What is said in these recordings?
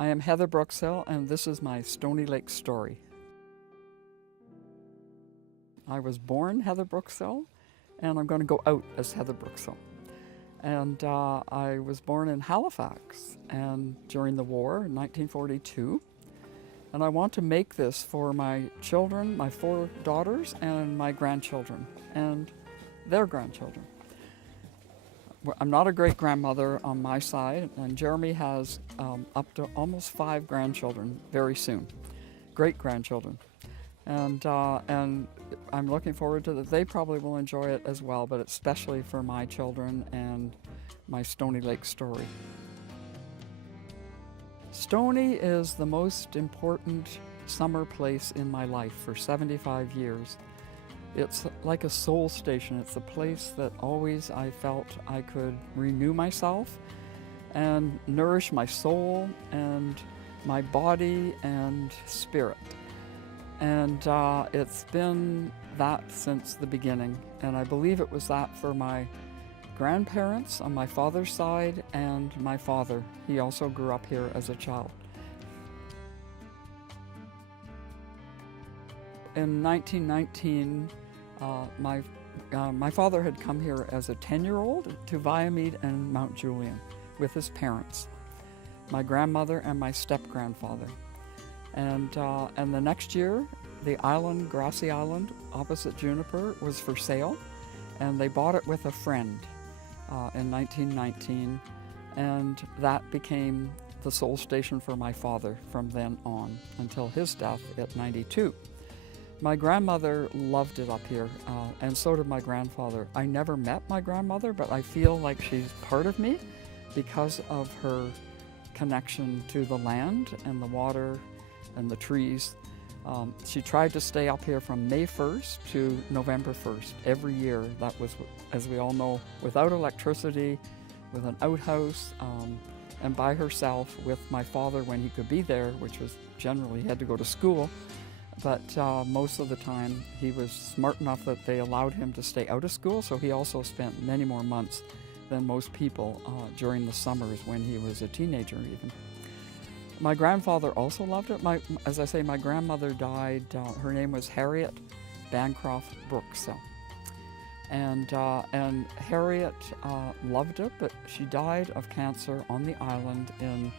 I am Heather Brookshill, and this is my Stony Lake story. I was born Heather Brookshill, and I'm going to go out as Heather Brookshill. And I was born in Halifax and during the war in 1942. And I want to make this for my children, my 4 daughters, and my grandchildren, and their grandchildren. I'm not a great-grandmother on my side, and Jeremy has up to almost 5 grandchildren very soon, great-grandchildren. And I'm looking forward to that. They probably will enjoy it as well, but especially for my children and my Stony Lake story. Stony is the most important summer place in my life for 75 years. It's like a soul station. It's a place that always I felt I could renew myself and nourish my soul and my body and spirit. And it's been that since the beginning. And I believe it was that for my grandparents on my father's side and my father. He also grew up here as a child. In 1919, my father had come here as a 10-year-old to Viamede and Mount Julian with his parents, my grandmother and my step-grandfather. And the next year, the island, grassy island opposite Juniper, was for sale, and they bought it with a friend in 1919, and that became the soul station for my father from then on until his death at 92. My grandmother loved it up here, and so did my grandfather. I never met my grandmother, but I feel like she's part of me because of her connection to the land and the water and the trees. She tried to stay up here from May 1st to November 1st every year. That was, as we all know, without electricity, with an outhouse, and by herself with my father when he could be there, which was generally he had to go to school. But most of the time he was smart enough that they allowed him to stay out of school, so he also spent many more months than most people during the summers when he was a teenager even. My grandfather also loved it. As I say, my grandmother died, her name was Harriet Bancroft Brookshill. And Harriet loved it, but she died of cancer on the island in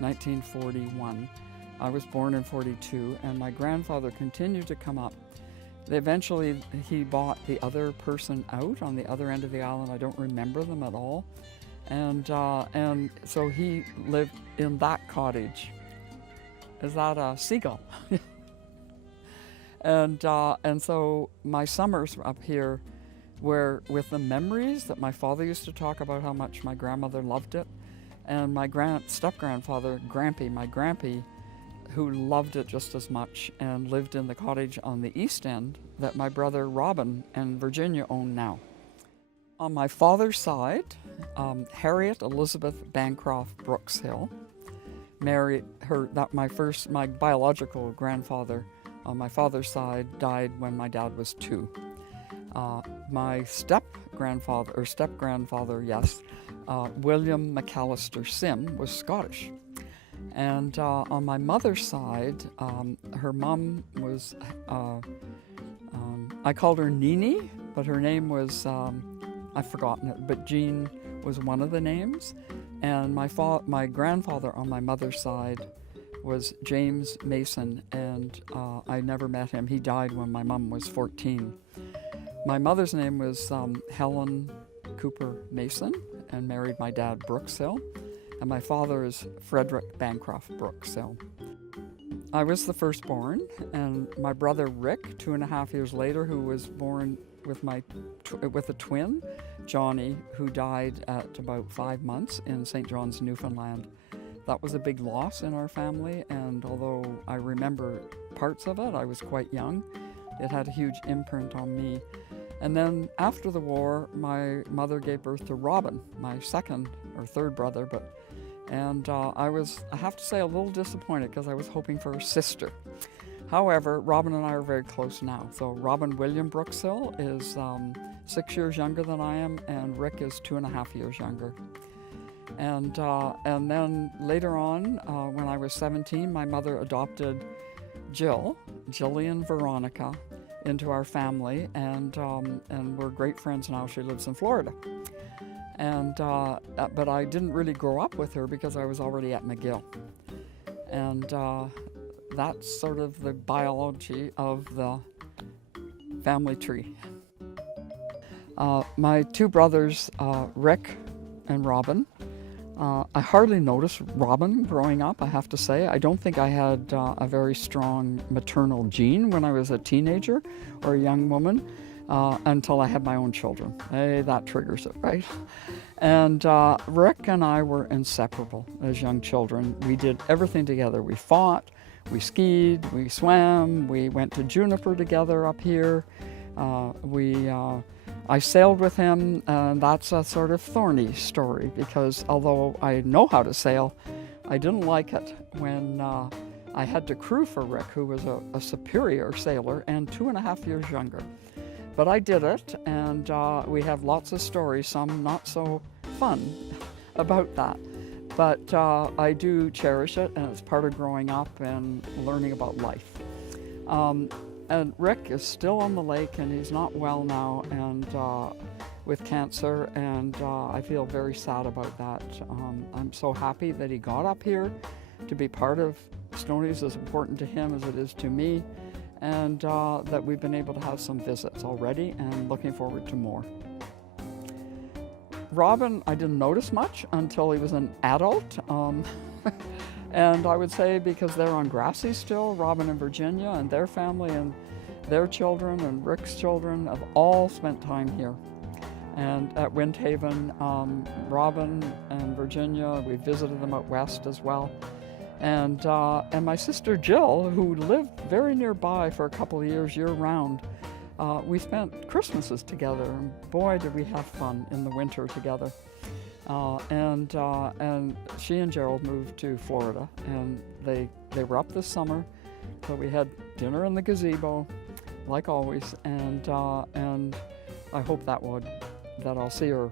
1941. I was born in 42, and my grandfather continued to come up. Eventually, he bought the other person out on the other end of the island. I don't remember them at all. And so he lived in that cottage. Is that a seagull? And so my summers up here were with the memories that my father used to talk about how much my grandmother loved it, and my step-grandfather, my Grampy, who loved it just as much and lived in the cottage on the east end that my brother Robin and Virginia own now. On my father's side, Harriet Elizabeth Bancroft Brookshill married her. My biological grandfather on my father's side died when my dad was 2. My step-grandfather, William McAllister Sim, was Scottish. And on my mother's side, her mom was, I called her Nini, but her name was, I've forgotten it, but Jean was one of the names. And my grandfather on my mother's side was James Mason, and I never met him. He died when my mom was 14. My mother's name was Helen Cooper Mason, and married my dad Brookshill. And my father is Frederick Bancroft Brookshill. I was the firstborn, and my brother Rick, 2.5 years later, who was born with a twin, Johnny, who died at about 5 months in St. John's, Newfoundland. That was a big loss in our family, and although I remember parts of it, I was quite young. It had a huge imprint on me. And then after the war, my mother gave birth to Robin, my second or third brother, I have to say, a little disappointed because I was hoping for a sister. However, Robin and I are very close now. So Robin William Brookshill is 6 years younger than I am, and Rick is 2.5 years younger. And then later on, when I was 17, my mother adopted Jillian Veronica, into our family, and we're great friends now. She lives in Florida. And but I didn't really grow up with her because I was already at McGill. And that's sort of the biology of the family tree. My two brothers, Rick and Robin, I hardly noticed Robin growing up, I have to say. I don't think I had a very strong maternal gene when I was a teenager or a young woman until I had my own children. Hey, that triggers it, right? And Rick and I were inseparable as young children. We did everything together. We fought, we skied, we swam, we went to Juniper together up here. I sailed with him, and that's a sort of thorny story because although I know how to sail, I didn't like it when I had to crew for Rick, who was a superior sailor and 2.5 years younger. But I did it, and we have lots of stories, some not so fun about that. But I do cherish it, and it's part of growing up and learning about life. And Rick is still on the lake, and he's not well now, and with cancer, and I feel very sad about that. I'm so happy that he got up here to be part of Stony's, as important to him as it is to me, and that we've been able to have some visits already, and looking forward to more. Robin, I didn't notice much until he was an adult. And I would say because they're on Grassy still, Robin and Virginia and their family and their children and Rick's children have all spent time here. And at Windhaven, Robin and Virginia, we visited them out west as well. And my sister Jill, who lived very nearby for a couple of years year-round, we spent Christmases together, and boy did we have fun in the winter together. And she and Gerald moved to Florida, and they were up this summer, so we had dinner in the gazebo, like always, and I hope that I'll see her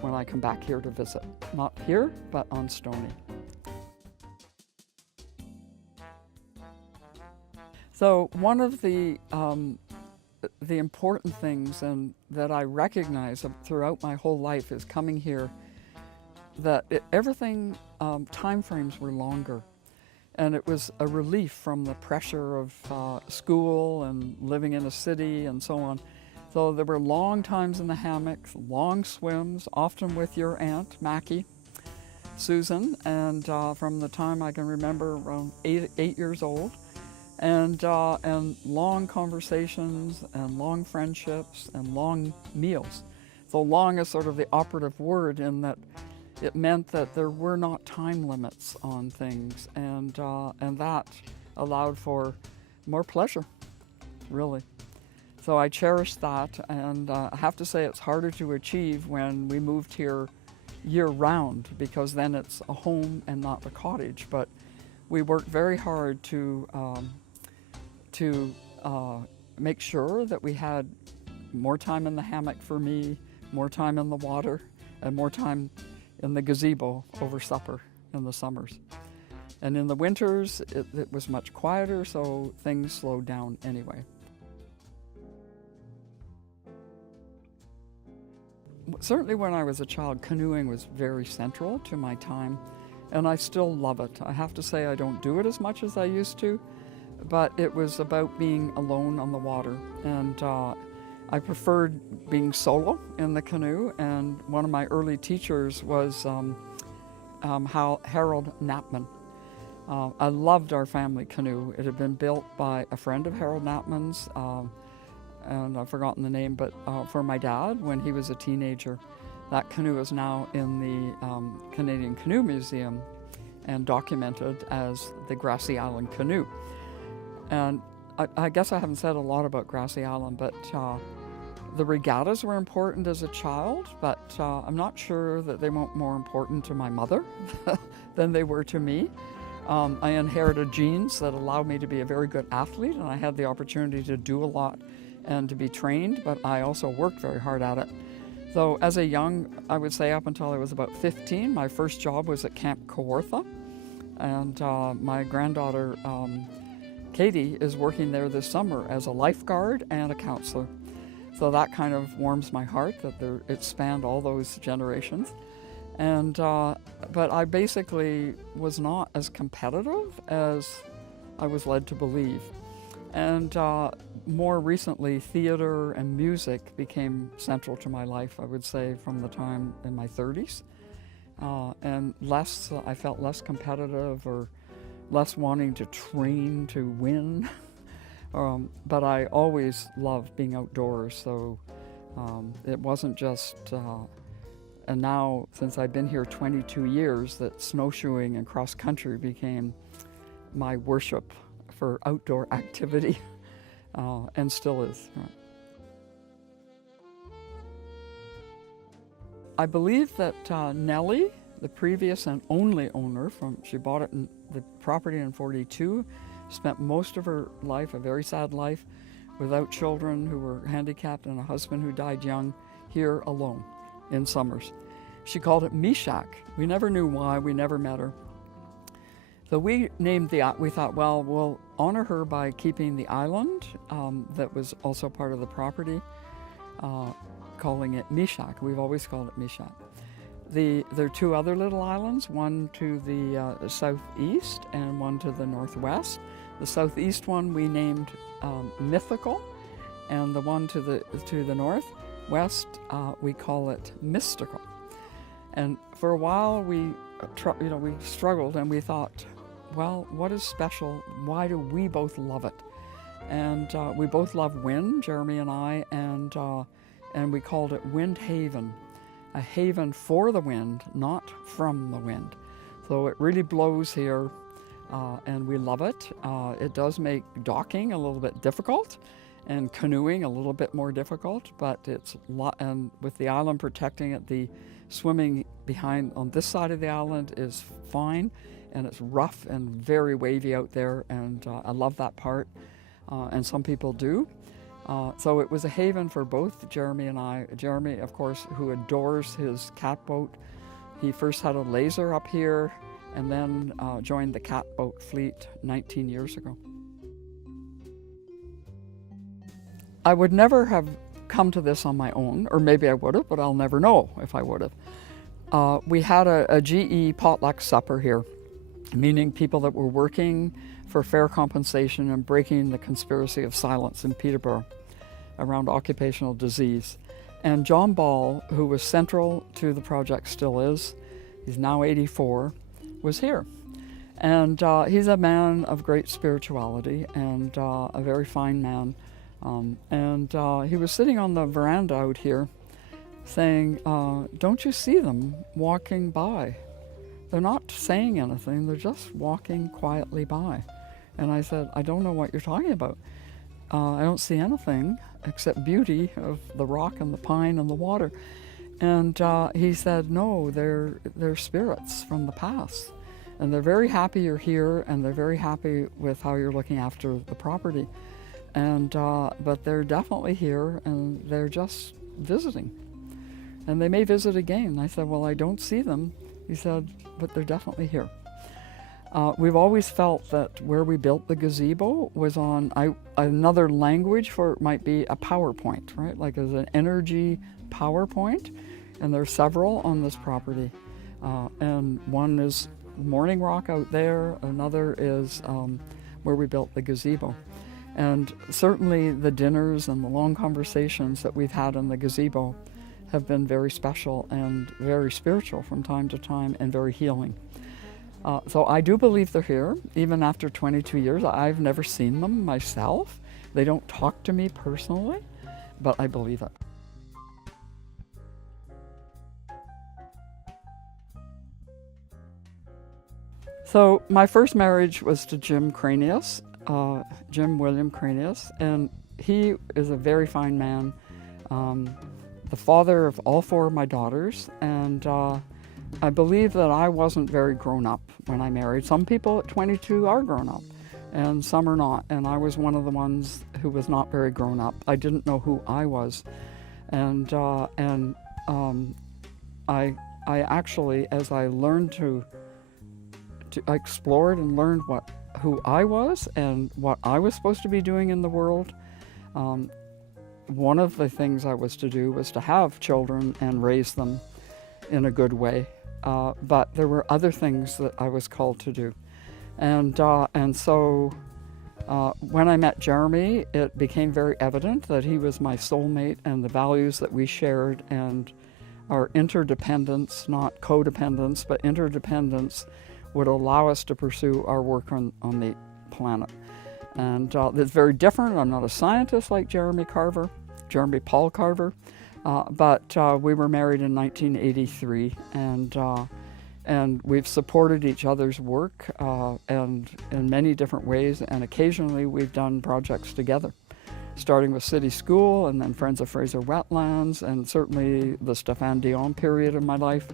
when I come back here to visit. Not here, but on Stony. So one of the important things and that I recognize throughout my whole life is coming here, that everything, time frames were longer, and it was a relief from the pressure of school and living in a city and so on. So there were long times in the hammocks, long swims, often with your aunt, Mackie, Susan, and from the time I can remember, around 8 years old, and long conversations and long friendships and long meals. So long is sort of the operative word in that it meant that there were not time limits on things, and that allowed for more pleasure, really. So I cherish that, and I have to say it's harder to achieve when we moved here year-round, because then it's a home and not a cottage. But we worked very hard to make sure that we had more time in the hammock for me, more time in the water, and more time in the gazebo over supper in the summers. And in the winters, it was much quieter, so things slowed down anyway. Certainly when I was a child, canoeing was very central to my time, and I still love it. I have to say I don't do it as much as I used to, but it was about being alone on the water, and I preferred being solo in the canoe, and one of my early teachers was Harold Knappman. I loved our family canoe. It had been built by a friend of Harold Knappman's, and I've forgotten the name, but for my dad when he was a teenager. That canoe is now in the Canadian Canoe Museum and documented as the Grassy Island Canoe. And I guess I haven't said a lot about Grassy Island, but the regattas were important as a child, but I'm not sure that they weren't more important to my mother than they were to me. I inherited genes that allowed me to be a very good athlete, and I had the opportunity to do a lot and to be trained, but I also worked very hard at it. So as a young, I would say up until I was about 15, my first job was at Camp Kawartha. And my granddaughter, Katie, is working there this summer as a lifeguard and a counselor. So that kind of warms my heart that it spanned all those generations. And but I basically was not as competitive as I was led to believe. And more recently, theater and music became central to my life, I would say, from the time in my 30s. And I felt less competitive or less wanting to train to win. But I always loved being outdoors, so it wasn't just, and now since I've been here 22 years, that snowshoeing and cross country became my worship for outdoor activity, and still is. I believe that Nellie, the previous and only owner, she bought the property in 42, spent most of her life, a very sad life, without children who were handicapped and a husband who died young, here alone in summers. She called it Meshach. We never knew why, we never met her. So we thought, well, we'll honor her by keeping the island that was also part of the property, calling it Meshach. We've always called it Meshach. There are two other little islands, one to the southeast and one to the northwest. The southeast one we named Mythical, and the one to the northwest we call it Mystical. And for a while we struggled, and we thought, well, what is special? Why do we both love it? And we both love wind, Jeremy and I, and we called it Wind Haven, a haven for the wind, not from the wind. So it really blows here, and we love it. It does make docking a little bit difficult, and canoeing a little bit more difficult, but and with the island protecting it, the swimming behind on this side of the island is fine, and it's rough and very wavy out there, and I love that part, and some people do. So it was a haven for both Jeremy and I. Jeremy, of course, who adores his catboat. He first had a laser up here and then joined the catboat fleet 19 years ago. I would never have come to this on my own, or maybe I would have, but I'll never know if I would have. We had a GE potluck supper here, meaning people that were working for fair compensation and breaking the conspiracy of silence in Peterborough around occupational disease. And John Ball, who was central to the project, still is, he's now 84, was here. And he's a man of great spirituality and a very fine man. He was sitting on the veranda out here saying, don't you see them walking by? They're not saying anything, they're just walking quietly by. And I said, I don't know what you're talking about. I don't see anything except beauty of the rock and the pine and the water. And he said, no, they're spirits from the past. And they're very happy you're here, and they're very happy with how you're looking after the property. And but they're definitely here, and they're just visiting. And they may visit again. I said, well, I don't see them. He said, but they're definitely here. We've always felt that where we built the gazebo was on another language for it might be a PowerPoint, right? Like as an energy PowerPoint, and there are several on this property. And one is Morning Rock out there, another is where we built the gazebo. And certainly the dinners and the long conversations that we've had in the gazebo have been very special and very spiritual from time to time, and very healing. So I do believe they're here, even after 22 years. I've never seen them myself. They don't talk to me personally, but I believe it. So my first marriage was to Jim Cranius, Jim William Cranius, and he is a very fine man, the father of all four of my daughters, and I believe that I wasn't very grown up when I married. Some people at 22 are grown up, and some are not, and I was one of the ones who was not very grown up. I didn't know who I was, and I actually, as I learned I explored and learned who I was and what I was supposed to be doing in the world. One of the things I was to do was to have children and raise them in a good way. But there were other things that I was called to do. And so when I met Jeremy, it became very evident that he was my soulmate, and the values that we shared and our interdependence, not codependence, but interdependence, would allow us to pursue our work on the planet. And it's very different. I'm not a scientist like Jeremy Paul Carver, but we were married in 1983, and we've supported each other's work and in many different ways, and occasionally we've done projects together, starting with City School and then Friends of Fraser Wetlands, and certainly the Stéphane Dion period of my life.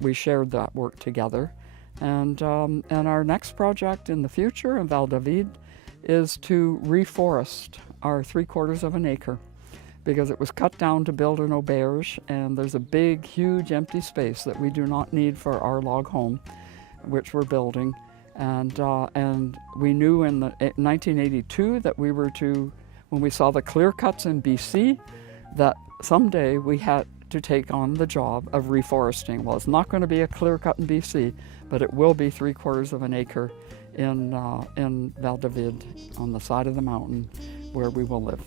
We shared that work together. And our next project in the future in Val David is to reforest our 3/4 of an acre, because it was cut down to build an auberge, and there's a big, huge empty space that we do not need for our log home, which we're building. And we knew in 1982 that we were to, when we saw the clear cuts in BC, that someday we had to take on the job of reforesting. Well, it's not going to be a clear cut in BC, but it will be 3/4 of an acre in Val David, on the side of the mountain where we will live.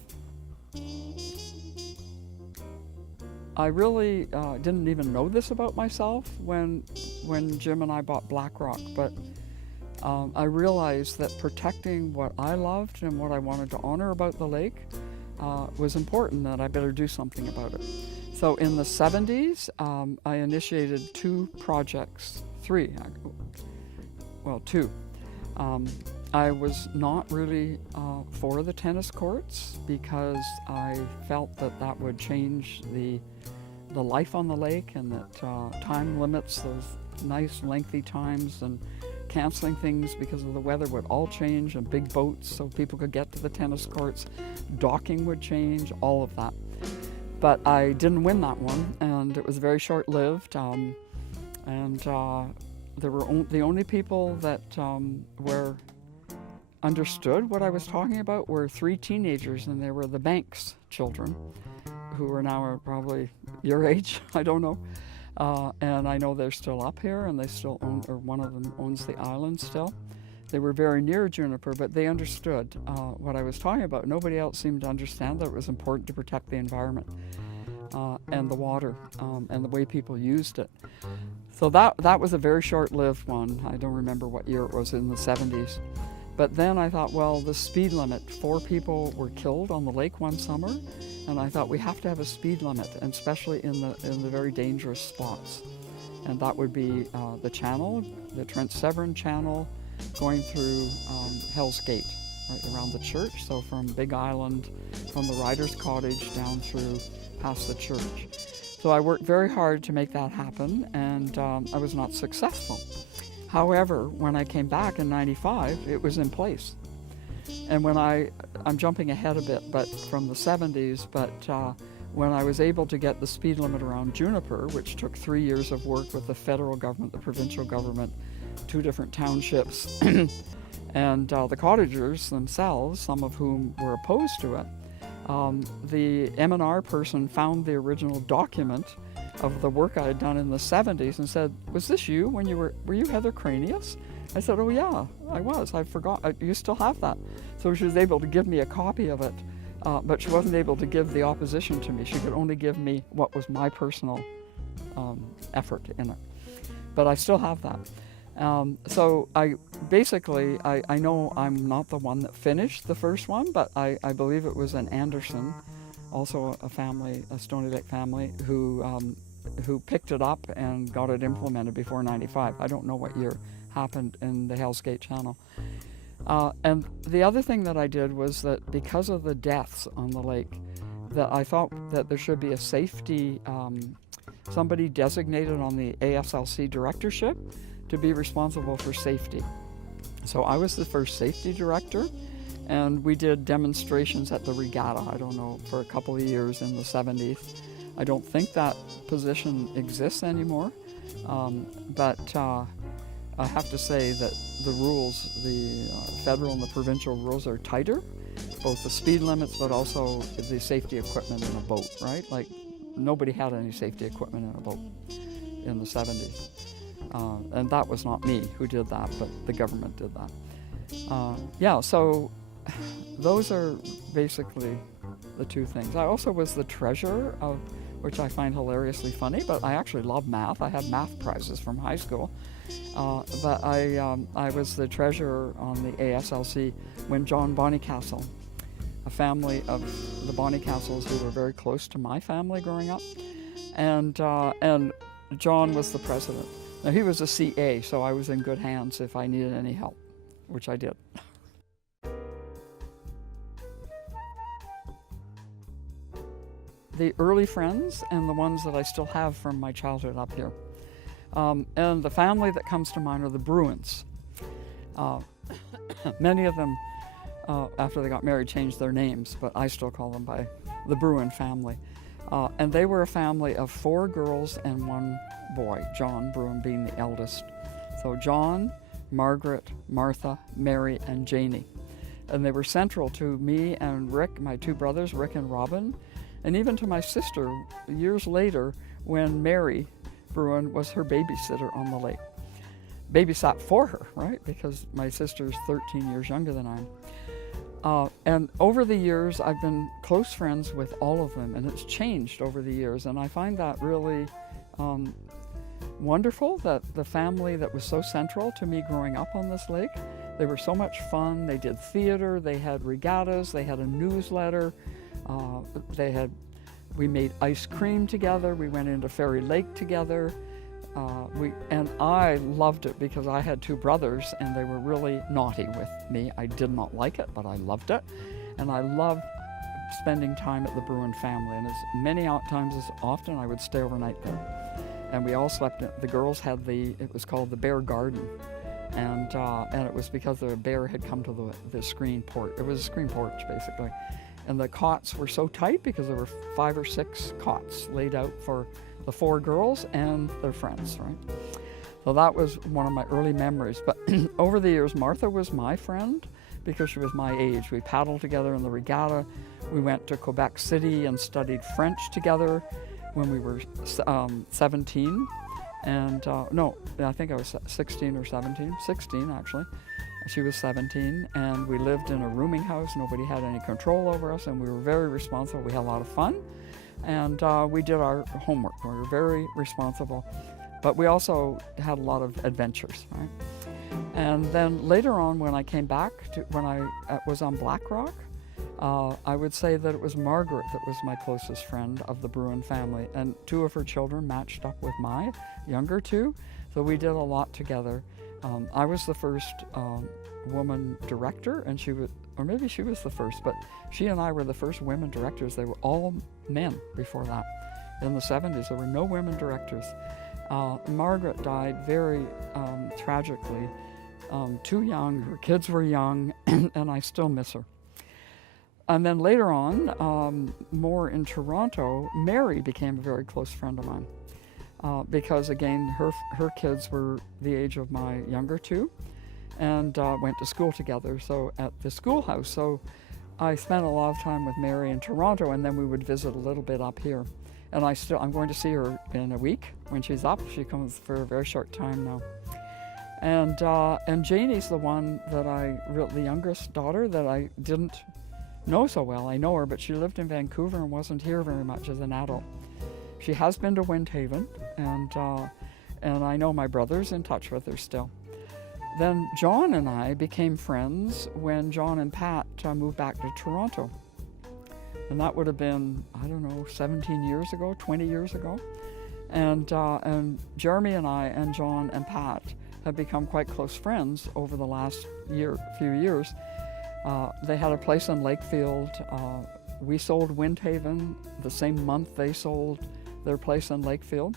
I really didn't even know this about myself when Jim and I bought BlackRock, but I realized that protecting what I loved and what I wanted to honor about the lake was important, that I better do something about it. So in the 70s, I initiated two. I was not really for the tennis courts, because I felt that would change the life on the lake, and that time limits, those nice lengthy times, and canceling things because of the weather would all change, and big boats so people could get to the tennis courts. Docking would change, all of that. But I didn't win that one, and it was very short-lived. There were the only people that understood what I was talking about were 3 teenagers, and they were the Banks children, who are now probably your age, I don't know. And I know they're still up here, and they still own, or one of them owns the island still. They were very near Juniper, but they understood what I was talking about. Nobody else seemed to understand that it was important to protect the environment and the water and the way people used it. So that was a very short-lived one. I don't remember what year it was, in the 70s. But then I thought, well, the speed limit, 4 people were killed on the lake one summer, and I thought we have to have a speed limit, and especially in the very dangerous spots. And that would be the channel, the Trent Severn Channel, going through Hell's Gate, right around the church. So from Big Island, from the Riders Cottage down through past the church. So I worked very hard to make that happen, and I was not successful. However, when I came back in '95, it was in place. And when I'm jumping ahead a bit, but from the 70s, but when I was able to get the speed limit around Juniper, which took 3 years of work with the federal government, the provincial government, 2 different townships, and the cottagers themselves, some of whom were opposed to it, the M&R person found the original document of the work I had done in the 70s and said, "Was this you when were you Heather Cranius?" I said, "Oh yeah, I was. I forgot. You still have that." So she was able to give me a copy of it, but she wasn't able to give the opposition to me. She could only give me what was my personal effort in it. But I still have that. So I know I'm not the one that finished the first one, but I believe it was an Anderson, also a family, a Stony Lake family, who picked it up and got it implemented before '95. I don't know what year happened in the Hell's Gate Channel. And the other thing that I did was that because of the deaths on the lake, that I thought that there should be a safety, somebody designated on the ASLC directorship to be responsible for safety. So I was the first safety director, and we did demonstrations at the regatta, I don't know, for a couple of years in the 70s. I don't think that position exists anymore, but I have to say that the rules, the federal and the provincial rules are tighter, both the speed limits but also the safety equipment in a boat, right? Like nobody had any safety equipment in a boat in the 70s. And that was not me who did that, but the government did that. Yeah, so those are basically the two things. I also was the treasurer of, which I find hilariously funny, but I actually love math. I had math prizes from high school. But I was the treasurer on the ASLC when John Bonnycastle, a family of the Bonnycastles who were very close to my family growing up, and John was the president. Now he was a CA, so I was in good hands if I needed any help, which I did. The early friends and the ones that I still have from my childhood up here. And the family that comes to mind are the Bruins. Many of them, after they got married, changed their names, but I still call them by the Bruin family. And they were a family of 4 girls and 1 boy, John Bruin being the eldest. So John, Margaret, Martha, Mary, and Janie. And they were central to me and Rick, my 2 brothers, Rick and Robin, and even to my sister years later when Mary Bruin was her babysitter on the lake. Babysat for her, right? Because my sister's 13 years younger than I am. And over the years, I've been close friends with all of them, and it's changed over the years. And I find that really wonderful, that the family that was so central to me growing up on this lake, they were so much fun. They did theater, they had regattas, they had a newsletter, we made ice cream together, we went into Fairy Lake together, and I loved it because I had 2 brothers and they were really naughty with me. I did not like it, but I loved it. And I loved spending time at the Bruin family, and as many times as often I would stay overnight there. And we all slept in, the girls had it was called the Bear Garden. And it was because the bear had come to the screen porch. It was a screen porch, basically. And the cots were so tight because there were 5 or 6 cots laid out for the 4 girls and their friends, right? So that was one of my early memories. But over the years, Martha was my friend because she was my age. We paddled together in the regatta. We went to Quebec City and studied French together when we were 17. And no, I think I was 16 or 17, 16 actually. She was 17, and we lived in a rooming house. Nobody had any control over us, and we were very responsible. We had a lot of fun, and we did our homework. We were very responsible, but we also had a lot of adventures, right? And then later on, when I came back, when I was on Black Rock, I would say that it was Margaret that was my closest friend of the Bruin family, and 2 of her children matched up with my younger 2, so we did a lot together. I was the first woman director, and she was, or maybe she was the first, but she and I were the first women directors. They were all men before that. In the 70s, there were no women directors. Margaret died very tragically, too young. Her kids were young, and I still miss her. And then later on, more in Toronto, Mary became a very close friend of mine. Because again, her kids were the age of my younger 2, and went to school together, so at the schoolhouse. So I spent a lot of time with Mary in Toronto, and then we would visit a little bit up here. And I'm going to see her in a week when she's up. She comes for a very short time now. And Janie's the one that the youngest daughter that I didn't know so well. I know her, but she lived in Vancouver and wasn't here very much as an adult. She has been to Windhaven, and I know my brother's in touch with her still. Then John and I became friends when John and Pat moved back to Toronto. And that would have been, I don't know, 17 years ago, 20 years ago. And Jeremy and I and John and Pat have become quite close friends over the last few years. They had a place in Lakefield. We sold Windhaven the same month they sold their place in Lakefield.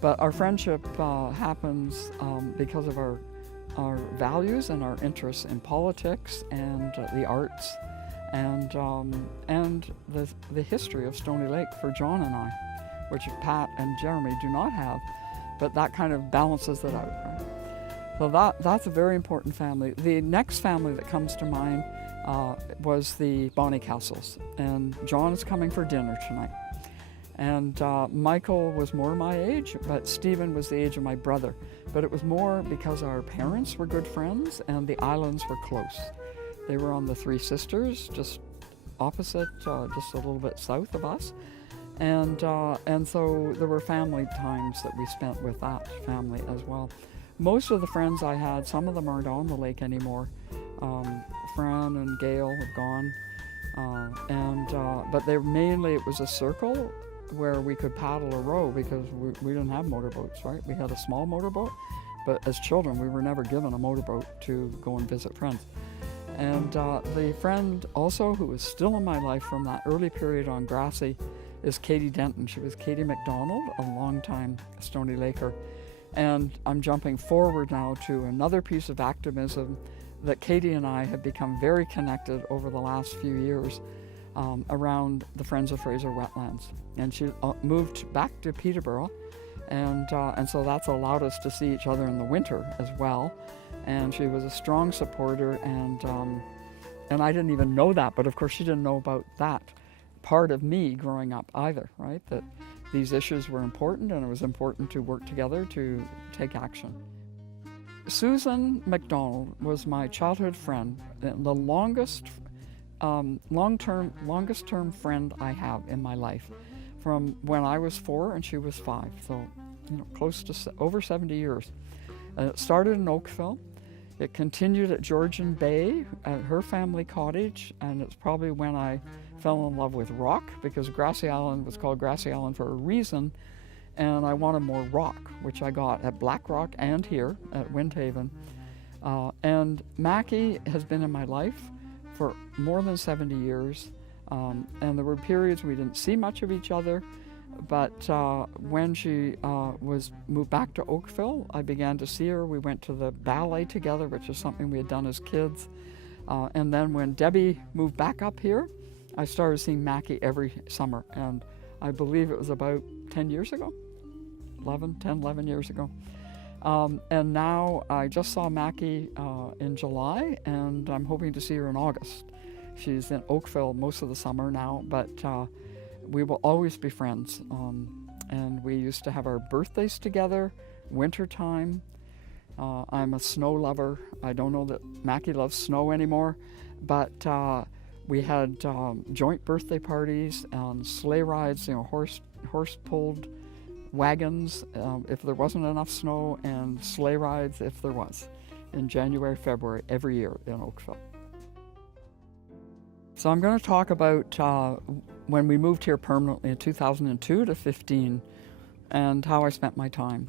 But our friendship happens because of our values and our interests in politics and the arts and the history of Stony Lake for John and I. which Pat and Jeremy do not have, but that kind of balances it out, right? So that's a very important family. The next family that comes to mind was the Bonnycastles, and John is coming for dinner tonight. And Michael was more my age, but Stephen was the age of my brother. But it was more because our parents were good friends and the islands were close. They were on the Three Sisters, just opposite, just a little bit south of us. And so there were family times that we spent with that family as well. Most of the friends I had, some of them aren't on the lake anymore. Fran and Gail have gone. But it was a circle where we could paddle or row because we didn't have motorboats, right? We had a small motorboat, but as children we were never given a motorboat to go and visit friends. And the friend also who is still in my life from that early period on Grassy is Katie Denton. She was Katie McDonald, a longtime Stony Laker. And I'm jumping forward now to another piece of activism that Katie and I have become very connected over the last few years around the Friends of Fraser wetlands. And she moved back to Peterborough, and so that's allowed us to see each other in the winter as well. And she was a strong supporter, and I didn't even know that, but of course she didn't know about that part of me growing up either, right? That these issues were important, and it was important to work together to take action. Susan McDonald was my childhood friend, the longest term friend I have in my life, from when I was 4 and she was 5, so close to over 70 years. It started in Oakville. It continued at Georgian Bay at her family cottage, and it's probably when I fell in love with rock, because Grassy Island was called Grassy Island for a reason, and I wanted more rock, which I got at Black Rock and here at Windhaven. And Mackie has been in my life for more than 70 years, and there were periods we didn't see much of each other, but when she was moved back to Oakville, I began to see her. We went to the ballet together, which is something we had done as kids. And then when Debbie moved back up here, I started seeing Mackie every summer, and I believe it was about 10 years ago, 11 years ago. And now I just saw Mackie in July, and I'm hoping to see her in August. She's in Oakville most of the summer now, but we will always be friends. And we used to have our birthdays together, winter time. I'm a snow lover. I don't know that Mackie loves snow anymore, but we had joint birthday parties and sleigh rides, horse-pulled wagons if there wasn't enough snow, and sleigh rides if there was, in January, February, every year in Oakville. So I'm going to talk about when we moved here permanently in 2002 to 15 and how I spent my time,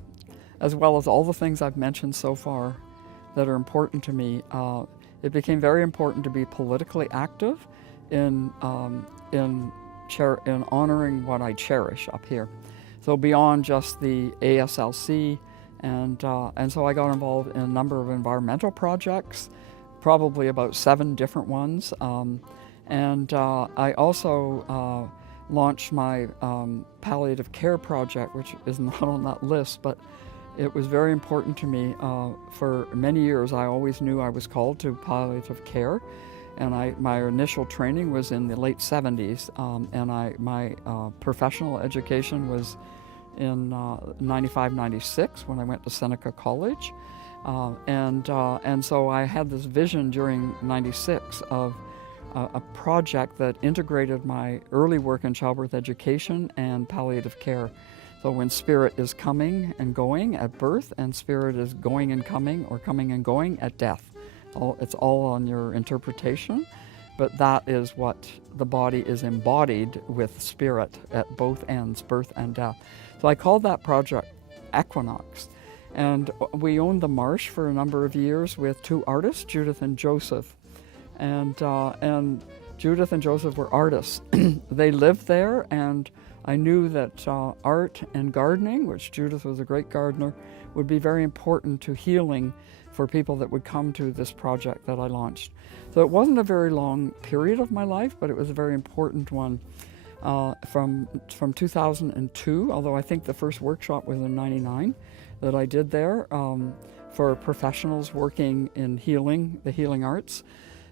as well as all the things I've mentioned so far that are important to me. It became very important to be politically active in honoring what I cherish up here. So beyond just the ASLC, and so I got involved in a number of environmental projects, probably about 7 different ones. I also launched my palliative care project, which is not on that list, but it was very important to me. For many years, I always knew I was called to palliative care, and my initial training was in the late 70s, and my professional education was in 95, 96 when I went to Seneca College, and so I had this vision during 96 of a project that integrated my early work in childbirth education and palliative care. So when spirit is coming and going at birth, and spirit is going and coming, or coming and going at death. It's all on your interpretation, but that is what the body is embodied with spirit at both ends, birth and death. So I called that project Equinox. And we owned the marsh for a number of years with 2 artists, Judith and Joseph. And Judith and Joseph were artists. They lived there, and I knew that art and gardening, which Judith was a great gardener, would be very important to healing for people that would come to this project that I launched. So it wasn't a very long period of my life, but it was a very important one. from 2002, although I think the first workshop was in '99 that I did there for professionals working in healing, the healing arts.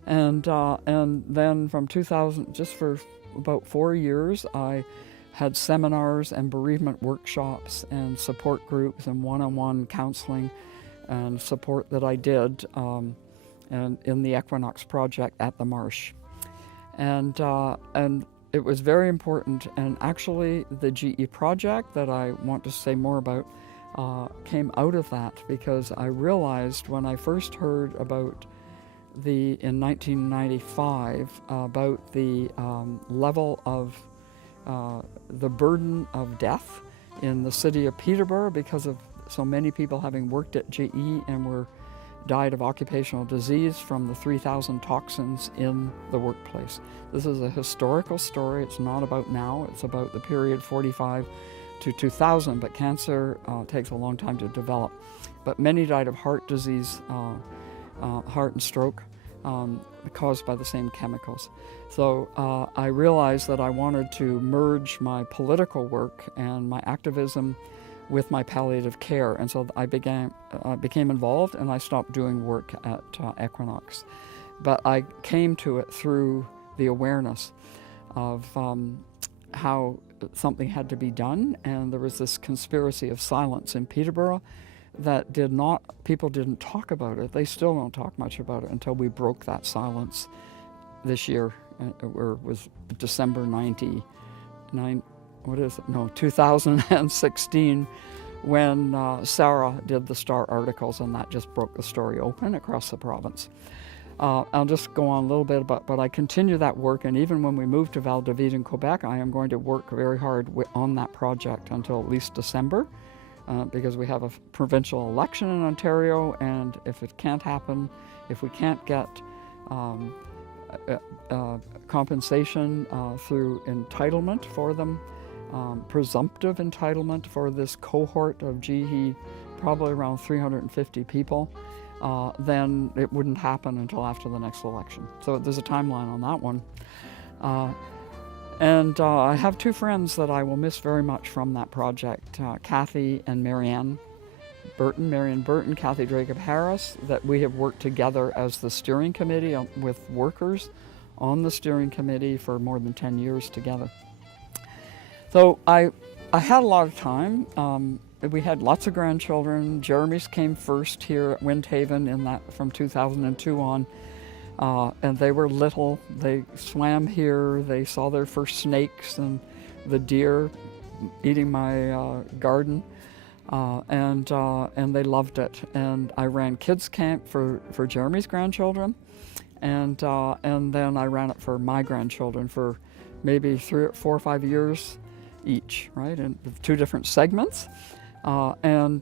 And then from 2000, just for about 4 years, I had seminars and bereavement workshops and support groups and one-on-one counseling and support that I did and in the Equinox Project at the Marsh. And it was very important, and actually the GE project that I want to say more about came out of that, because I realized when I first heard about in 1995 about the level of the burden of death in the city of Peterborough because of so many people having worked at GE and died of occupational disease from the 3,000 toxins in the workplace. This is a historical story. It's not about now. It's about the period 45 to 2000, but cancer takes a long time to develop. But many died of heart disease, heart and stroke, caused by the same chemicals. So I realized that I wanted to merge my political work and my activism with my palliative care, and so I became involved, and I stopped doing work at Equinox. But I came to it through the awareness of how something had to be done, and there was this conspiracy of silence in Peterborough that people didn't talk about it. They still don't talk much about it until we broke that silence this year, or it was December 2016, when Sarah did the Star articles, and that just broke the story open across the province. I'll just go on a little bit about, but I continue that work, and even when we move to Val David in Quebec, I am going to work very hard on that project until at least December, because we have a provincial election in Ontario, and if it can't happen, if we can't get compensation through entitlement for them, presumptive entitlement for this cohort of GE, probably around 350 people, then it wouldn't happen until after the next election. So there's a timeline on that one. And I have two friends that I will miss very much from that project, Kathy and Marianne Burton, Kathy Dracob Harris, that we have worked together as the steering committee with workers on the steering committee for more than 10 years together. So I had a lot of time. We had lots of grandchildren. Jeremy's came first here at Windhaven from 2002 on, and they were little. They swam here. They saw their first snakes and the deer eating my garden, and they loved it. And I ran kids camp for Jeremy's grandchildren, and then I ran it for my grandchildren for maybe 4 or 5 years each, right, in 2 different segments. And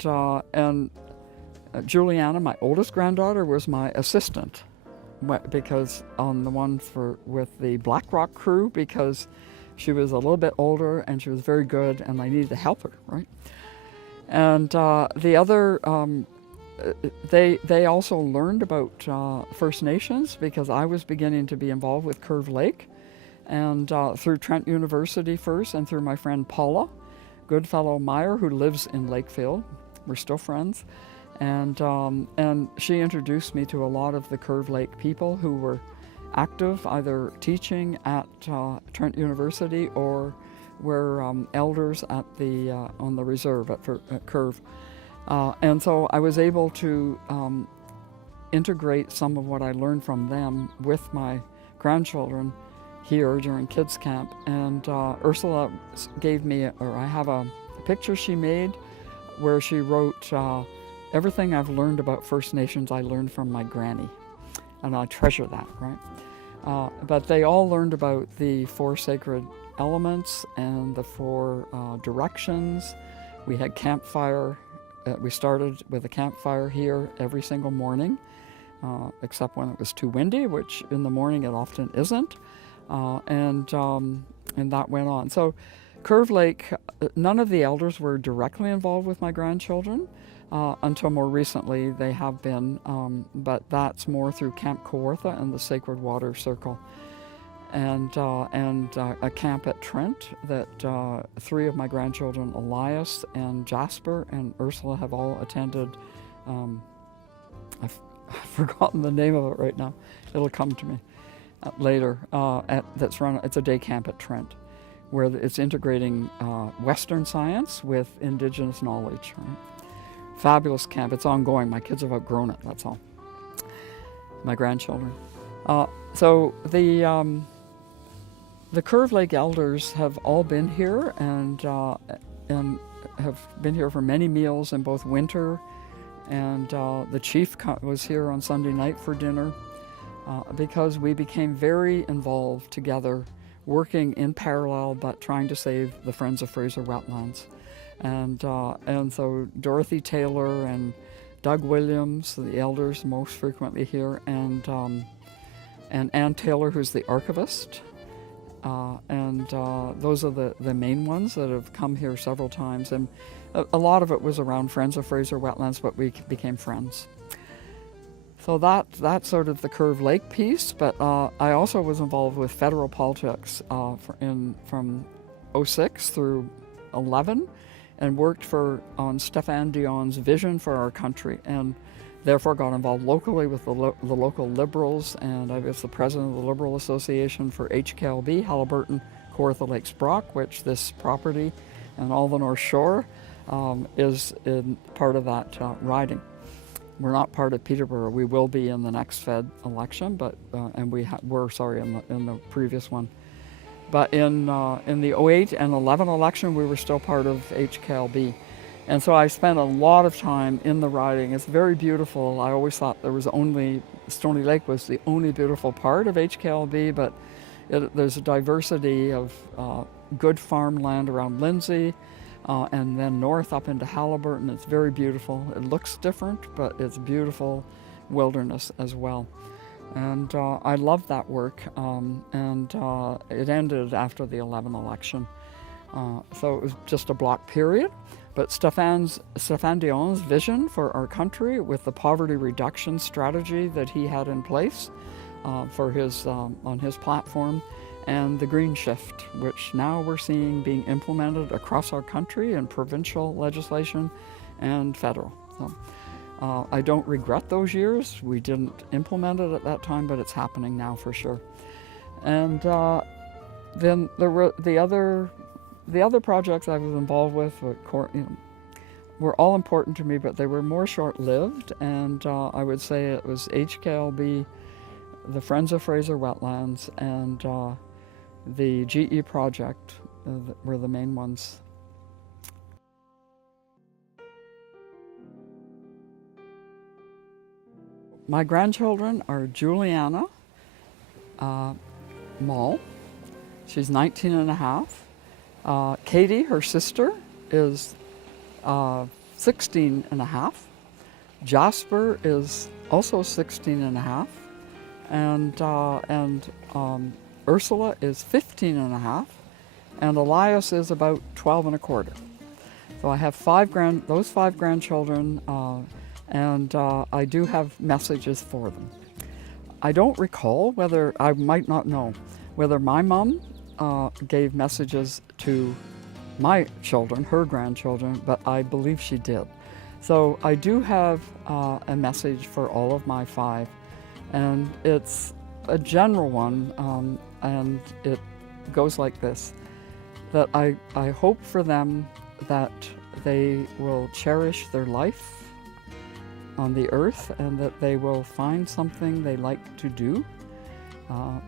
Juliana, my oldest granddaughter, was my assistant, because on the one with the Black Rock crew, because she was a little bit older and she was very good, and I needed to help her, right? And the other, they also learned about First Nations, because I was beginning to be involved with Curve Lake, and through Trent University first, and through my friend Paula Goodfellow Meyer, who lives in Lakefield. We're still friends. And she introduced me to a lot of the Curve Lake people who were active, either teaching at Trent University or were elders at on the reserve at Curve. And so I was able to integrate some of what I learned from them with my grandchildren here during kids camp. And Ursula gave me, I have a picture she made where she wrote, everything I've learned about First Nations I learned from my granny, and I treasure that, right? But they all learned about the 4 sacred elements and the 4 directions. We had campfire. We started with a campfire here every single morning, except when it was too windy, which in the morning it often isn't. And that went on. So Curve Lake, none of the elders were directly involved with my grandchildren until more recently they have been, but that's more through Camp Kawartha and the Sacred Water Circle. and a camp at Trent that 3 of my grandchildren, Elias and Jasper and Ursula, have all attended. I've forgotten the name of it right now. It'll come to me later. It's a day camp at Trent, where it's integrating Western science with Indigenous knowledge. Right? Fabulous camp. It's ongoing. My kids have outgrown it. That's all. My grandchildren. So the Curve Lake elders have all been here and have been here for many meals in both winter, and the chief was here on Sunday night for dinner because we became very involved together, working in parallel but trying to save the Friends of Fraser wetlands. And so Dorothy Taylor and Doug Williams, the elders most frequently here, and Ann Taylor, who's the archivist. Those are the main ones that have come here several times. And a lot of it was around Friends of Fraser wetlands, but we became friends. So that's sort of the Curve Lake piece, but I also was involved with federal politics from 06 through 11, and worked on Stéphane Dion's vision for our country, and therefore got involved locally with the local Liberals, and I was the president of the Liberal Association for HKLB, Halliburton, Kawartha Lakes, Brock, which this property and all the North Shore is in part of that riding. We're not part of Peterborough. We will be in the next Fed election, but and we were in the previous one. But in the 08 and 11 election, we were still part of HKLB. And so I spent a lot of time in the riding. It's very beautiful. I always thought Stony Lake was the only beautiful part of HKLB, but there's a diversity of good farmland around Lindsay, and then north up into Halliburton. It's very beautiful. It looks different, but it's beautiful wilderness as well. And I loved that work, and it ended after the 11 election. So it was just a block period. But Stéphane Dion's vision for our country, with the poverty reduction strategy that he had in place for on his platform, and the green shift, which now we're seeing being implemented across our country in provincial legislation and federal. So I don't regret those years. We didn't implement it at that time, but it's happening now for sure. And then there were the other projects I was involved with were all important to me, but they were more short-lived, and I would say it was HKLB, the Friends of Fraser Wetlands, and the GE project were the main ones. My grandchildren are Juliana Mall. She's 19 and a half. Katie, her sister, is 16 and a half. Jasper is also 16 and a half. And Ursula is 15 and a half. And Elias is about 12 and a quarter. So I have those five grandchildren, and I do have messages for them. I don't recall I might not know whether my mom gave messages to my children, her grandchildren, but I believe she did. So I do have a message for all of my five, and it's a general one, and it goes like this, that I hope for them that they will cherish their life on the earth, and that they will find something they like to do,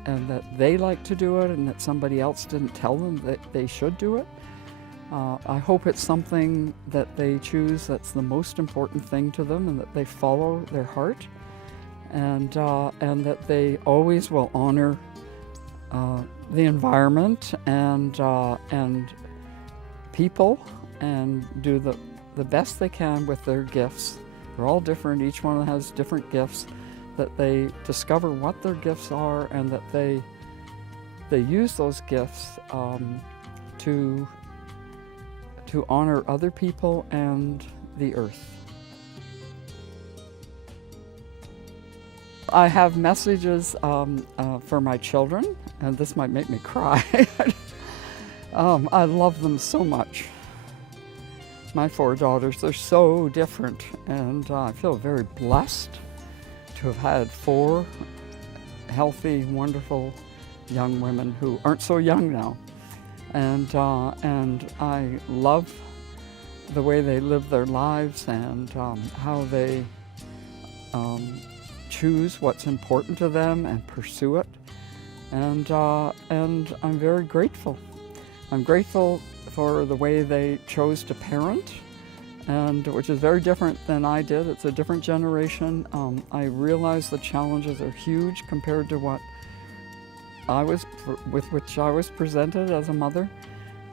and that they like to do it, and that somebody else didn't tell them that they should do it. I hope it's something that they choose that's the most important thing to them, and that they follow their heart, and that they always will honor the environment and people, and do the best they can with their gifts. They're all different. Each one has different gifts. That they discover what their gifts are, and that they use those gifts to honor other people and the earth. I have messages for my children, and this might make me cry. I love them so much. My 4 daughters, they're so different, and I feel very blessed to have had 4 healthy, wonderful young women who aren't so young now. And I love the way they live their lives and how they choose what's important to them and pursue it. And I'm very grateful. I'm grateful for the way they chose to parent, and which is very different than I did. It's a different generation. I realize the challenges are huge compared to what with which I was presented as a mother,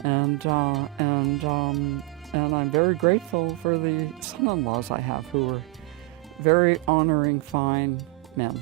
and I'm very grateful for the son-in-laws I have, who are very honoring, fine men.